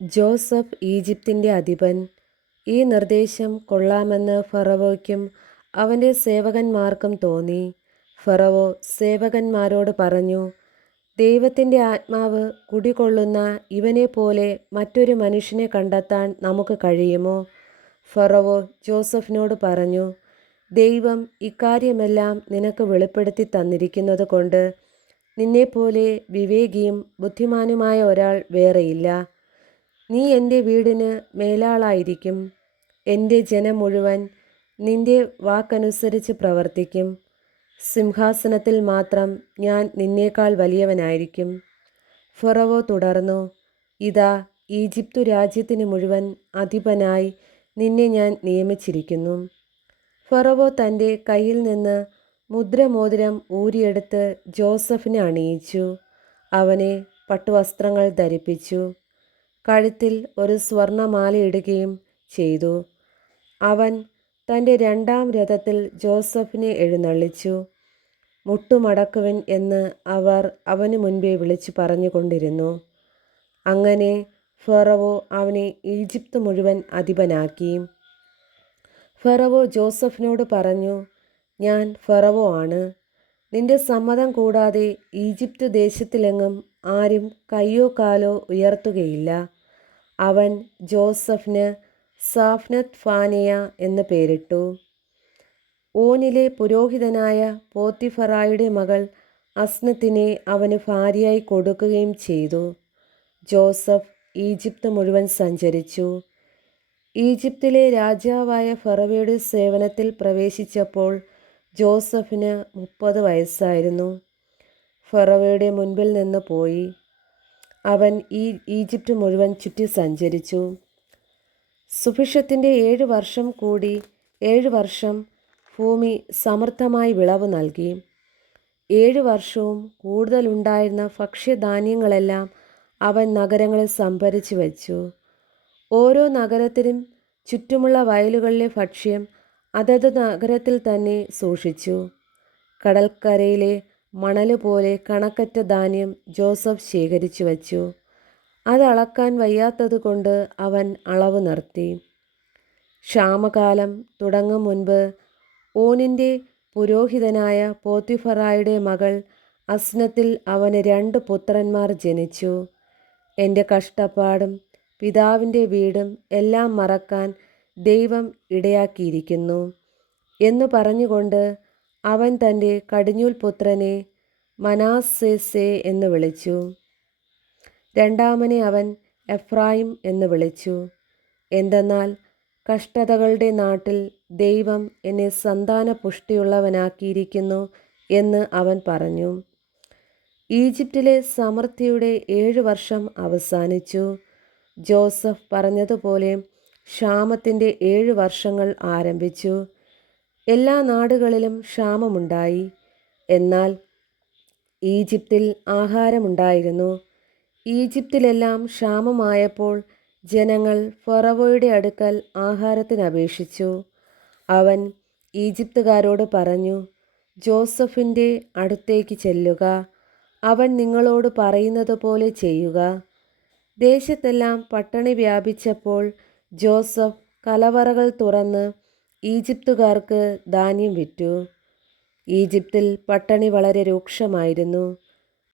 Joseph ഈജിപ്തിൻ്റെ അധിപൻ. ഈ നിർദ്ദേശം കൊള്ളാമെന്ന് ഫറവോയ്ക്കും അവൻ്റെ സേവകന്മാർക്കും തോന്നി. ഫറവോ സേവകന്മാരോട് പറഞ്ഞു, ദൈവത്തിൻ്റെ ആത്മാവ് കുടികൊള്ളുന്ന ഇവനെപ്പോലെ മറ്റൊരു മനുഷ്യനെ കണ്ടെത്താൻ നമുക്ക് കഴിയുമോ? ഫറവോ ജോസഫിനോട് പറഞ്ഞു, ദൈവം ഇക്കാര്യമെല്ലാം നിനക്ക് വെളിപ്പെടുത്തി തന്നിരിക്കുന്നത് കൊണ്ട് നിന്നെപ്പോലെ വിവേകിയും ബുദ്ധിമാനുമായ ഒരാൾ വേറെയില്ല. നീ എൻ്റെ വീടിന് മേലാളായിരിക്കും. എൻ്റെ ജനം മുഴുവൻ നിന്റെ വാക്കനുസരിച്ച് പ്രവർത്തിക്കും. സിംഹാസനത്തിൽ മാത്രം ഞാൻ നിന്നേക്കാൾ വലിയവനായിരിക്കും. ഫറവോ തുടർന്നു, ഇതാ, ഈജിപ്തു രാജ്യത്തിന് മുഴുവൻ അധിപനായി നിന്നെ ഞാൻ നിയമിച്ചിരിക്കുന്നു. ഫറവോ തൻ്റെ കയ്യിൽ നിന്ന് മുദ്രമോതിരം ഊരിയെടുത്ത് ജോസഫിനെ അണിയിച്ചു. അവനെ പട്ടുവസ്ത്രങ്ങൾ ധരിപ്പിച്ചു. കഴുത്തിൽ ഒരു സ്വർണമാലയിടുകയും ചെയ്തു. അവൻ തൻ്റെ രണ്ടാം രഥത്തിൽ ജോസഫിനെ എഴുന്നള്ളിച്ചു. മുട്ടുമടക്കുവിൻ എന്ന് അവർ അവന് മുൻപേ വിളിച്ചു പറഞ്ഞുകൊണ്ടിരുന്നു. അങ്ങനെ ഫറവോ അവനെ ഈജിപ്ത് മുഴുവൻ അധിപനാക്കി. ഫറവോ ജോസഫിനോട് പറഞ്ഞു, ഞാൻ ഫറവോ ആണ്. നിന്റെ സമ്മതം കൂടാതെ ഈജിപ്ത് ദേശത്തിലെങ്ങും ആരും കയ്യോ കാലോ ഉയർത്തുകയില്ല. അവൻ ജോസഫിന് സാഫ്നത്ത് ഫാനേയ എന്ന് പേരിട്ടു. ഓനിലെ പുരോഹിതനായ പോത്തിഫറായുടെ മകൾ അസ്നത്തിനെ അവന് ഭാര്യയായി കൊടുക്കുകയും ചെയ്തു. ജോസഫ് ഈജിപ്ത് മുഴുവൻ സഞ്ചരിച്ചു. ഈജിപ്തിലെ രാജാവായ ഫറവോയുടെ സേവനത്തിൽ പ്രവേശിച്ചപ്പോൾ ജോസഫിന് 30 വയസ്സായിരുന്നു. ഫറവോയുടെ മുൻപിൽ നിന്ന് പോയി. അവൻ ഈജിപ്ത് മുഴുവൻ ചുറ്റി സഞ്ചരിച്ചു. സുഭിക്ഷത്തിൻ്റെ 7 വർഷം കൂടി 7 വർഷം ഭൂമി സമൃദ്ധമായി വിളവ് നൽകി. 7 വർഷവും കൂടുതലുണ്ടായിരുന്ന ഭക്ഷ്യധാന്യങ്ങളെല്ലാം അവൻ നഗരങ്ങളിൽ സംഭരിച്ചു വച്ചു. ഓരോ നഗരത്തിനും ചുറ്റുമുള്ള വയലുകളിലെ ഭക്ഷ്യം അതത് നഗരത്തിൽ തന്നെ സൂക്ഷിച്ചു. കടൽക്കരയിലെ മണലുപോലെ കണക്കറ്റ ധാന്യം ജോസഫ് ശേഖരിച്ചു വച്ചു. അത് അളക്കാൻ വയ്യാത്തതുകൊണ്ട് അവൻ അളവ് നിർത്തി. ക്ഷാമകാലം തുടങ്ങും മുൻപ് ഓനിൻ്റെ പുരോഹിതനായ പോത്തിഫറായുടെ മകൾ അസ്നത്തിൽ അവന് 2 പുത്രന്മാർ ജനിച്ചു. എൻ്റെ കഷ്ടപ്പാടും പിതാവിൻ്റെ വീടും എല്ലാം മറക്കാൻ ദൈവം ഇടയാക്കിയിരിക്കുന്നു എന്നു പറഞ്ഞുകൊണ്ട് അവൻ തൻ്റെ കടിഞ്ഞൂൽ പുത്രനെ മനാസേസെ എന്ന് വിളിച്ചു. രണ്ടാമനെ അവൻ എഫ്രായിം എന്ന് വിളിച്ചു. എന്തെന്നാൽ കഷ്ടതകളുടെ നാട്ടിൽ ദൈവം എന്നെ സന്താന പുഷ്ടിയുള്ളവനാക്കിയിരിക്കുന്നു എന്ന് അവൻ പറഞ്ഞു. ഈജിപ്തിലെ സമൃദ്ധിയുടെ 7 വർഷം അവസാനിച്ചു. ജോസഫ് പറഞ്ഞതുപോലെ ക്ഷാമത്തിൻ്റെ 7 വർഷങ്ങൾ ആരംഭിച്ചു. എല്ലാ നാടുകളിലും ക്ഷാമമുണ്ടായി. എന്നാൽ ഈജിപ്തിൽ ആഹാരമുണ്ടായിരുന്നു. ഈജിപ്തിലെല്ലാം ക്ഷാമമായപ്പോൾ ജനങ്ങൾ ഫറവോയുടെ അടുക്കൽ ആഹാരത്തിന് അപേക്ഷിച്ചു. അവൻ ഈജിപ്തുകാരോട് പറഞ്ഞു, ജോസഫിൻ്റെ അടുത്തേക്ക് ചെല്ലുക, അവൻ നിങ്ങളോട് പറയുന്നത് പോലെ ചെയ്യുക. ദേശത്തെല്ലാം പട്ടിണി വ്യാപിച്ചപ്പോൾ ജോസഫ് കലവറകൾ തുറന്ന് ഈജിപ്തുകാർക്ക് ധാന്യം വിറ്റു. ഈജിപ്തിൽ പട്ടിണി വളരെ രൂക്ഷമായിരുന്നു.